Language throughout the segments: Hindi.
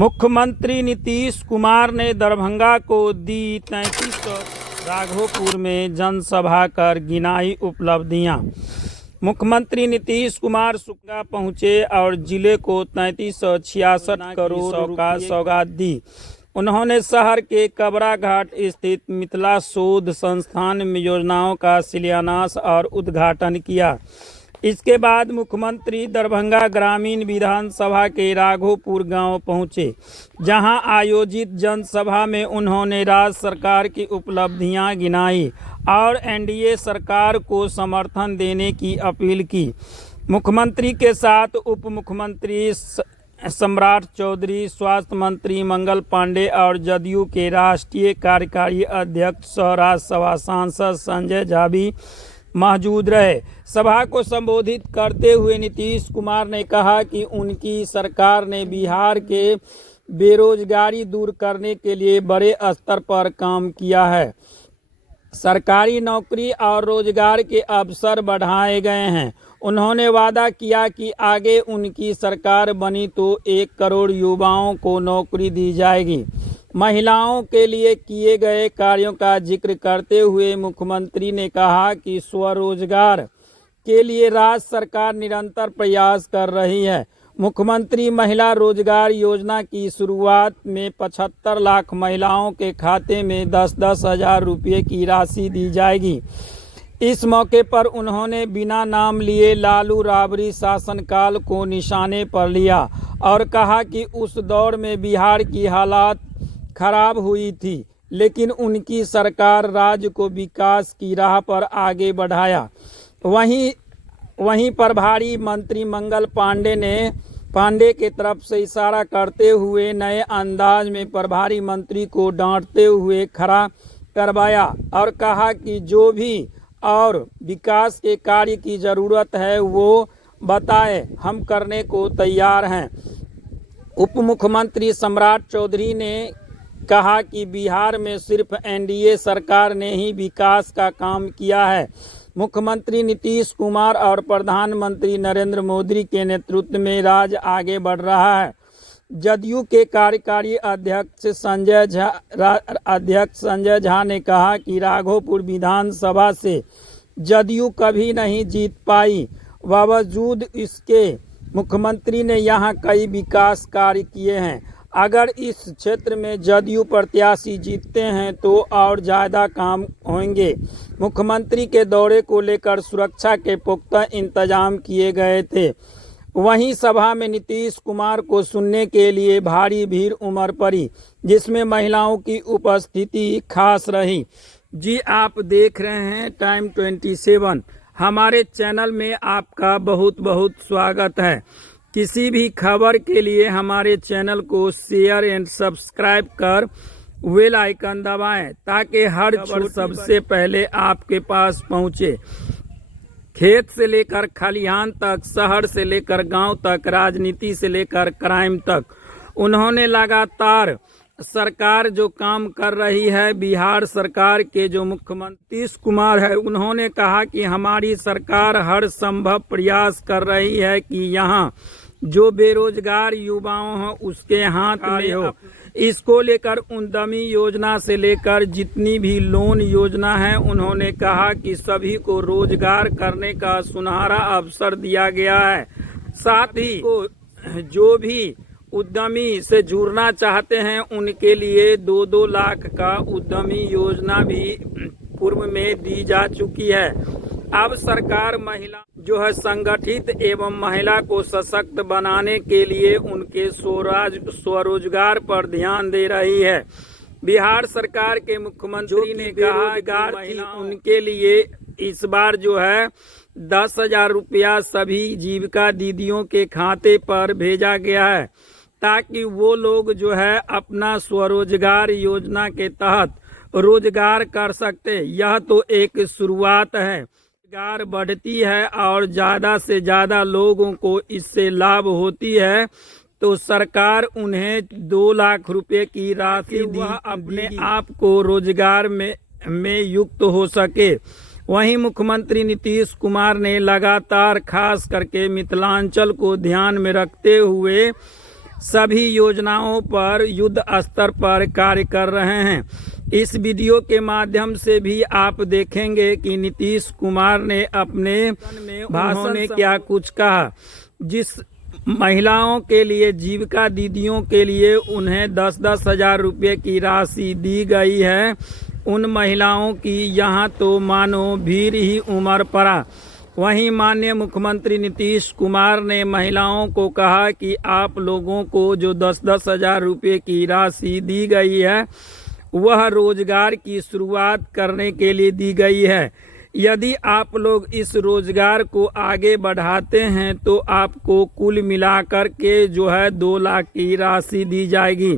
मुख्यमंत्री नीतीश कुमार ने दरभंगा को दी 3300। राघोपुर में जनसभा कर गिनाई उपलब्धियां। मुख्यमंत्री नीतीश कुमार सुकमा पहुंचे और जिले को 3366 करोड़ का सौगात दी। उन्होंने शहर के कबरा घाट स्थित मिथिला शोध संस्थान में योजनाओं का शिलान्यास और उद्घाटन किया। इसके बाद मुख्यमंत्री दरभंगा ग्रामीण विधानसभा के राघोपुर गांव पहुंचे, जहां आयोजित जनसभा में उन्होंने राज्य सरकार की उपलब्धियां गिनाई और एनडीए सरकार को समर्थन देने की अपील की। मुख्यमंत्री के साथ उप मुख्यमंत्री सम्राट चौधरी, स्वास्थ्य मंत्री मंगल पांडे और जदयू के राष्ट्रीय कार्यकारी अध्यक्ष सह राज्यसभा सांसद संजय झा भी मौजूद रहे। सभा को संबोधित करते हुए नीतीश कुमार ने कहा कि उनकी सरकार ने बिहार के बेरोजगारी दूर करने के लिए बड़े स्तर पर काम किया है। सरकारी नौकरी और रोजगार के अवसर बढ़ाए गए हैं। उन्होंने वादा किया कि आगे उनकी सरकार बनी तो 1 करोड़ युवाओं को नौकरी दी जाएगी। महिलाओं के लिए किए गए कार्यों का जिक्र करते हुए मुख्यमंत्री ने कहा कि स्वरोजगार के लिए राज्य सरकार निरंतर प्रयास कर रही है। मुख्यमंत्री महिला रोजगार योजना की शुरुआत में 75 लाख महिलाओं के खाते में 10-10 हज़ार रुपये की राशि दी जाएगी। इस मौके पर उन्होंने बिना नाम लिए लालू राबड़ी शासनकाल को निशाने पर लिया और कहा कि उस दौर में बिहार की हालात खराब हुई थी, लेकिन उनकी सरकार राज्य को विकास की राह पर आगे बढ़ाया। वहीं प्रभारी मंत्री मंगल पांडे के तरफ से इशारा करते हुए नए अंदाज में प्रभारी मंत्री को डांटते हुए खड़ा करवाया और कहा कि जो भी और विकास के कार्य की ज़रूरत है वो बताए, हम करने को तैयार हैं। उप मुख्यमंत्री सम्राट चौधरी ने कहा कि बिहार में सिर्फ एनडीए सरकार ने ही विकास का काम किया है। मुख्यमंत्री नीतीश कुमार और प्रधानमंत्री नरेंद्र मोदी के नेतृत्व में राज्य आगे बढ़ रहा है। जदयू के कार्यकारी अध्यक्ष संजय झा ने कहा कि राघोपुर विधानसभा से जदयू कभी नहीं जीत पाई, बावजूद इसके मुख्यमंत्री ने यहां कई विकास कार्य किए हैं। अगर इस क्षेत्र में जदयू प्रत्याशी जीतते हैं तो और ज़्यादा काम होंगे। मुख्यमंत्री के दौरे को लेकर सुरक्षा के पुख्ता इंतजाम किए गए थे। वहीं सभा में नीतीश कुमार को सुनने के लिए भारी भीड़ उमड़ पड़ी, जिसमें महिलाओं की उपस्थिति खास रही। जी, आप देख रहे हैं टाइम 27। हमारे चैनल में आपका बहुत बहुत स्वागत है। किसी भी खबर के लिए हमारे चैनल को शेयर एंड सब्सक्राइब कर बेल आइकन दबाएं, ताकि हर खबर सबसे पहले आपके पास पहुंचे। खेत से लेकर खलिहान तक, शहर से लेकर गांव तक, राजनीति से लेकर क्राइम तक, उन्होंने लगातार सरकार जो काम कर रही है, बिहार सरकार के जो मुख्यमंत्री नीतीश कुमार है, उन्होंने कहा कि हमारी सरकार हर संभव प्रयास कर रही है कि यहाँ जो बेरोजगार युवाओं हैं उसके हाथ में हो। इसको लेकर उद्यमी योजना से लेकर जितनी भी लोन योजना है, उन्होंने कहा कि सभी को रोजगार करने का सुनहरा अवसर दिया गया है। साथ ही जो भी उद्यमी से जुड़ना चाहते हैं उनके लिए 2-2 लाख का उद्यमी योजना भी पूर्व में दी जा चुकी है। अब सरकार महिला जो है संगठित एवं महिला को सशक्त बनाने के लिए उनके स्वरोजगार पर ध्यान दे रही है। बिहार सरकार के मुख्यमंत्री ने कहा उनके लिए इस बार जो है 10,000 रुपया सभी जीविका दीदियों के खाते पर भेजा गया है, ताकि वो लोग जो है अपना स्वरोजगार योजना के तहत रोजगार कर सकते। यह तो एक शुरुआत है। रोजगार बढ़ती है और ज़्यादा से ज़्यादा लोगों को इससे लाभ होती है तो सरकार उन्हें 2 लाख रुपए की राशि दी, अपने आप को रोजगार में युक्त हो सके। वहीं मुख्यमंत्री नीतीश कुमार ने लगातार खास करके मिथिलांचल को ध्यान में रखते हुए सभी योजनाओं पर युद्ध स्तर पर कार्य कर रहे हैं। इस वीडियो के माध्यम से भी आप देखेंगे कि नीतीश कुमार ने अपने भाषण में क्या कुछ कहा। जिस महिलाओं के लिए, जीविका दीदियों के लिए उन्हें 10-10 हजार रुपये की राशि दी गई है, उन महिलाओं की यहाँ तो मानो भीड़ ही उमड़ पड़ा। वहीं माननीय मुख्यमंत्री नीतीश कुमार ने महिलाओं को कहा कि आप लोगों को जो 10-10 हजार रुपये की राशि दी गई है वह रोजगार की शुरुआत करने के लिए दी गई है। यदि आप लोग इस रोजगार को आगे बढ़ाते हैं तो आपको कुल मिलाकर के जो है 2 लाख की राशि दी जाएगी।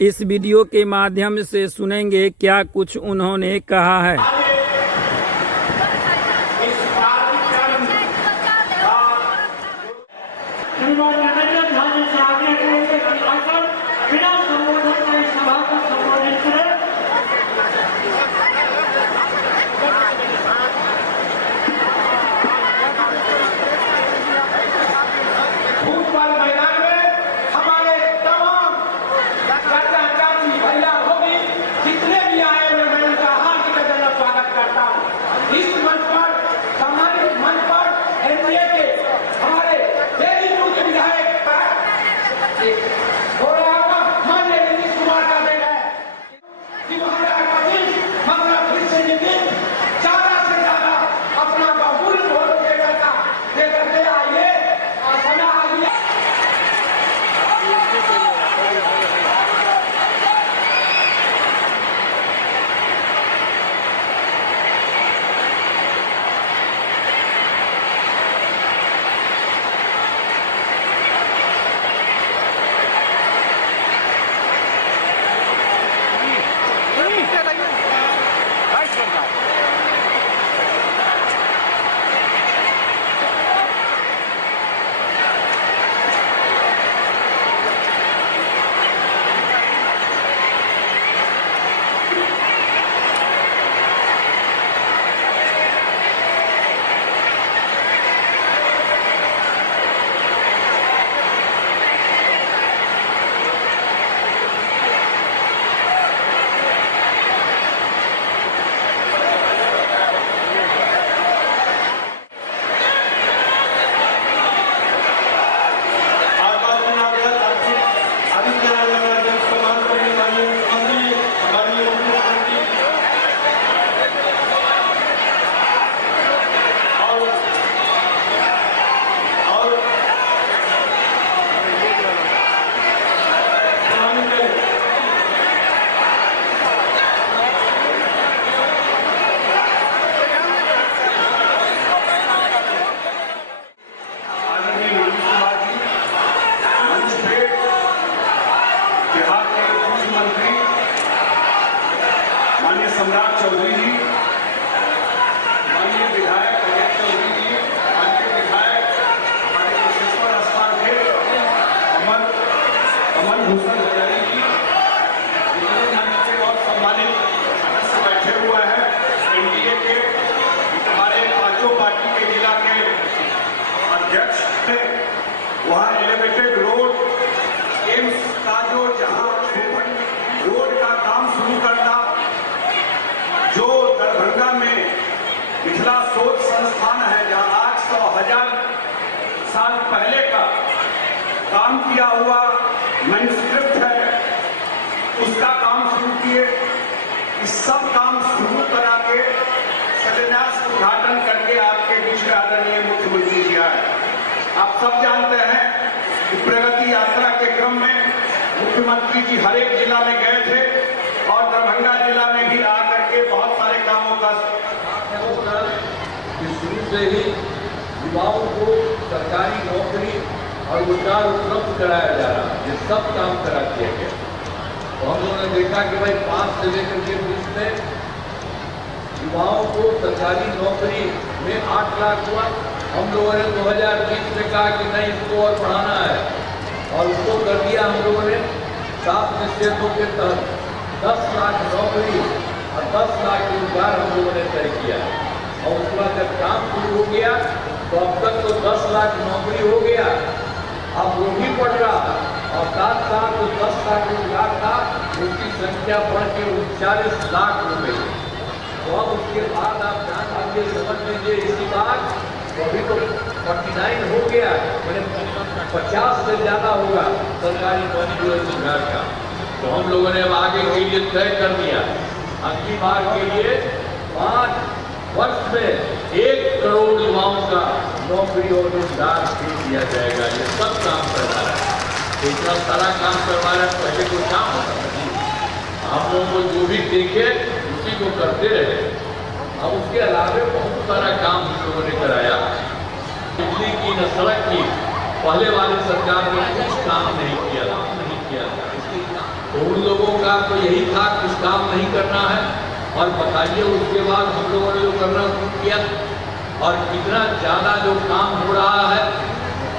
इस वीडियो के माध्यम से सुनेंगे क्या कुछ उन्होंने कहा है। सम्राट चौधरी जी, माननीय विधायक अजय चौधरी जी, माननीय विधायक हमारे कुशेश्वर अस्पताल के अमन भूषण हजारी जी, जितने मंच के और सम्मानित सदस्य बैठे हुए हैं, एनडीए के हमारे पांचों पार्टी के जिला के अध्यक्ष थे। वहाँ एलिवेटेड रोड एम्स का जो जहाँ रोड का काम शुरू करना, जो दरभंगा में मिथिला शोध संस्थान है जहाँ 800,000 साल पहले का काम किया हुआ मैन्युस्क्रिप्ट है, उसका काम शुरू किए। इस सब काम शुरू करा के शिलान्यास उद्घाटन करके आपके बीच में आदरणीय मुख्यमंत्री जी आए। आप सब जानते हैं कि प्रगति यात्रा के क्रम में मुख्यमंत्री जी हर एक जिला में गए थे और दरभंगा जिला में भी आकर के बहुत सारे कामों का शुरू से ही युवाओं को सरकारी नौकरी और रोजगार उपलब्ध कराया जा रहा है। ये सब काम करा किया गया। तो हम लोगों ने देखा कि भाई 5 से लेकर के 20 में युवाओं को सरकारी नौकरी में 8 लाख हुआ। हम लोगों ने 2020 में कहा कि नहीं, इसको और बढ़ाना है और उसको कर दिया हम लोगों ने 7 निश्चयों के तहत 10 लाख नौकरी और 10 लाख रोजगार हम लोगों ने तय किया। और उसके बाद जब काम शुरू हो गया तो अब तक तो 10 लाख नौकरी हो गया। अब वो भी बढ़ रहा और साथ साथ जो 10 लाख रोजगार था उसकी संख्या बढ़ के 39 लाख हो गई। तो अब उसके बाद आप जान लीजिए, समझ लीजिए इसी बात, तो अभी तो 49 हो गया, मैंने 50 से ज्यादा होगा सरकारी नौकरी रोजगार का। तो हम लोगों ने अब आगे के लिए तय कर दिया, अगली बार के लिए 5 वर्ष में 1 करोड़ युवाओं का नौकरी और रोजगार दे दिया जाएगा। ये सब काम करवा रहा है, तो इतना सारा काम करवा रहा है, पहले कोई काम होता नहीं। आप लोगों को जो भी देखे उसी को करते रहे। अब उसके अलावे बहुत सारा काम हम लोगों ने कराया, बिजली की न सड़क की, पहले वाली सरकार ने कुछ काम नहीं किया था। तो उन लोगों का तो यही था, कुछ काम नहीं करना है और बताइए उसके बाद हम लोगों ने जो करना शुरू किया और कितना ज़्यादा जो काम हो रहा है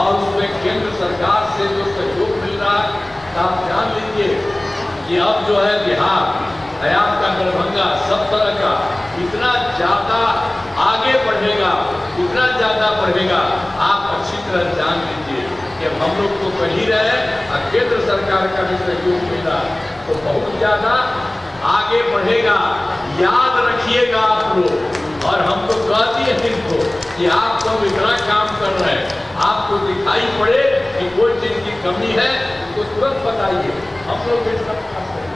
और उसमें केंद्र सरकार से जो सहयोग मिल रहा है, तो आप जान लीजिए कि अब जो है बिहार, आपका दरभंगा, सब तरह का इतना ज़्यादा आगे बढ़ेगा, इतना ज़्यादा बढ़ेगा, आप अच्छी तरह जान लीजिए कि हम लोग तो कर ही रहे और केंद्र सरकार का भी सहयोग मिला तो बहुत ज़्यादा आगे बढ़ेगा। याद रखिएगा आप लोग, और हम तो कह दिए इनको कि आप तो इतना काम कर रहे हैं, आपको दिखाई पड़े कि कोई चीज़ की कमी है तो तुरंत बताइए, हम लोग भी सब काम करेंगे।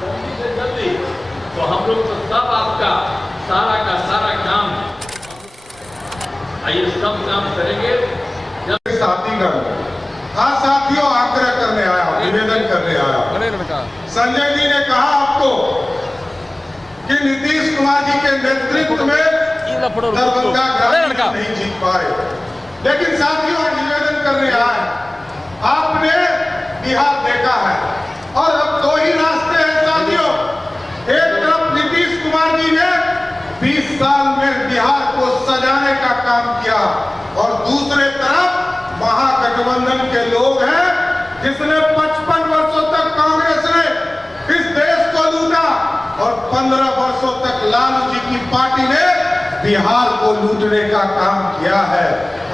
जल्दी से जल्दी तो हम लोग तो सब आपका सारा का सारा काम आइए सब काम करेंगे। साथीगण, हाँ साथियों, आग्रह करने आया, निवेदन करने आया। संजय जी ने कहा आपको कि नीतीश कुमार जी के नेतृत्व में दरभंगा ग्रामीण नहीं जीत पाए, लेकिन साथियों निवेदन करने आए, आपने बिहार देखा है और अब 2 ही रास्ते हैं साथियों। एक तरफ नीतीश कुमार जी ने 20 साल में बिहार को सजाने का काम किया और दूसरे तरफ महागठबंधन के लोग हैं जिसने 55 वर्षों तक कांग्रेस ने इस देश को लूटा और 15 वर्षों तक लालू जी की पार्टी ने बिहार को लूटने का काम किया है।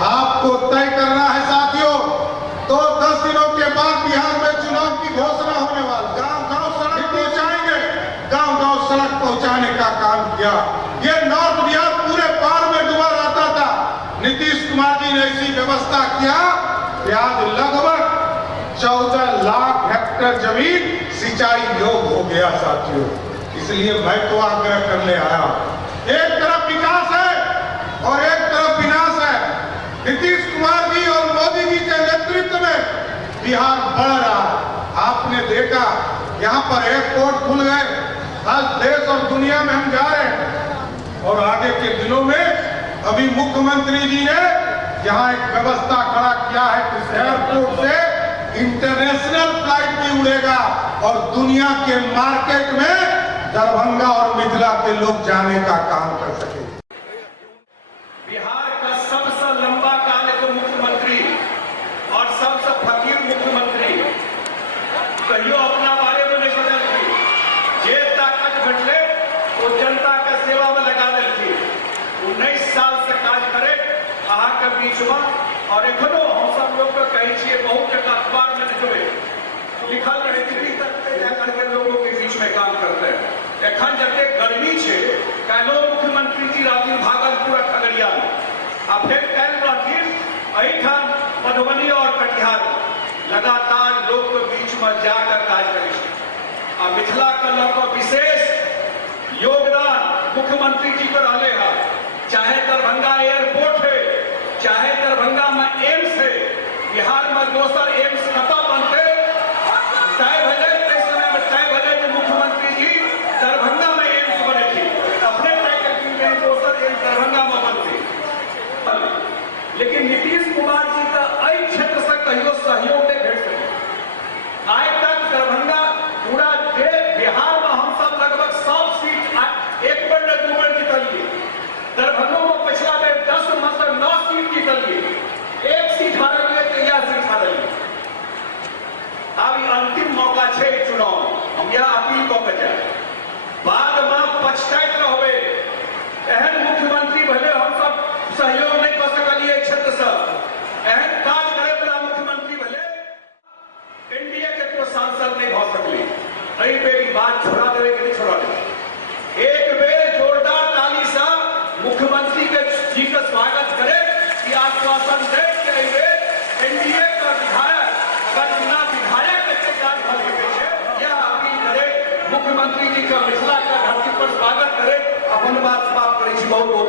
आपको तय करना है साथियों। तो 10 दिनों के बाद बिहार में चुनाव की घोषणा होने वाली, गांव-गांव सड़क पहुंचाएंगे, गांव-गांव सड़क पहुंचाने का काम किया। ये नॉर्थ बिहार पूरे बाढ़ में डूबा रहता था, नीतीश कुमार जी ने ऐसी व्यवस्था किया कि आज लगभग 14 लाख हेक्टेयर जमीन सिंचाई योग्य हो गया साथियों। इसलिए मैं तो आग्रह करने आया, एक तरफ विकास है और एक तरफ विनाश है। नीतीश कुमार जी और मोदी जी के नेतृत्व में बिहार बढ़ रहा है। आपने देखा यहाँ पर एयरपोर्ट खुल गए, आज देश और दुनिया में हम जा रहे हैं और आगे के दिनों में अभी मुख्यमंत्री जी ने यहाँ एक व्यवस्था खड़ा किया है कि इस एयरपोर्ट से इंटरनेशनल फ्लाइट भी उड़ेगा और दुनिया के मार्केट में दरभंगा और मिथिला के लोग जाने का काम कर सके। बिहार का सबसे लंबा काल के मुख्यमंत्री और सबसे फकीर मुख्यमंत्री कहियो अपना बारे में नहीं सोचती, जे ताकत घटले वो जनता के सेवा में लगा देती। 19 साल से काज करे अहाँ के बीच में और एखनो हम सब लोग के कहे छिए, बहुत जगह अखबार में देखबे लिखल रहे दिल्ली तक जाकर के लोगों के बीच में काम करते हैं। एखन जते गर्मी छे, काल्हि मुख्यमंत्री जी रहथिन भागलपुर खगड़िया में, आ फिर काल्हि रहथिन एहिठाम मधुबनी और कटिहार में। लगातार लोग के बीच में जाकर काज करै छै आ मिथिला के लऽ विशेष योगदान मुख्यमंत्री जी को रहले है। चाहे दरभंगा एयरपोर्ट है, चाहे दरभंगा में एम्स है, बिहार में दोसर एम्स कतऽ बनते तय भेलै, समय में तय भेलै कि मुख्यमंत्री जी दरभंगा में एम्स बने थी, अपने तय करके दोसर एम्स दरभंगा में बनते। लेकिन नीतीश कुमार जी का एहि क्षेत्र से कहियो सहयोग नहीं भेट सके। आइ तक दरभंगा पूरा बिहार में हम सब लगभग 100 सीट एक बार न 2 बार जीतलिए। दरभंगा में पिछला बेर 10 में से 9 सीट जीतलिए, 1 सीट हारलिए तो यह सीट हारलिए। अब अंतिम मौका है चुनाव, हम यह अपील कऽ के जाए, बाद में पछताइत रहबे। एहन मुख्यमंत्री भले हम सब सहयोग धन्यवाद समाप्त करी बहुत बहुत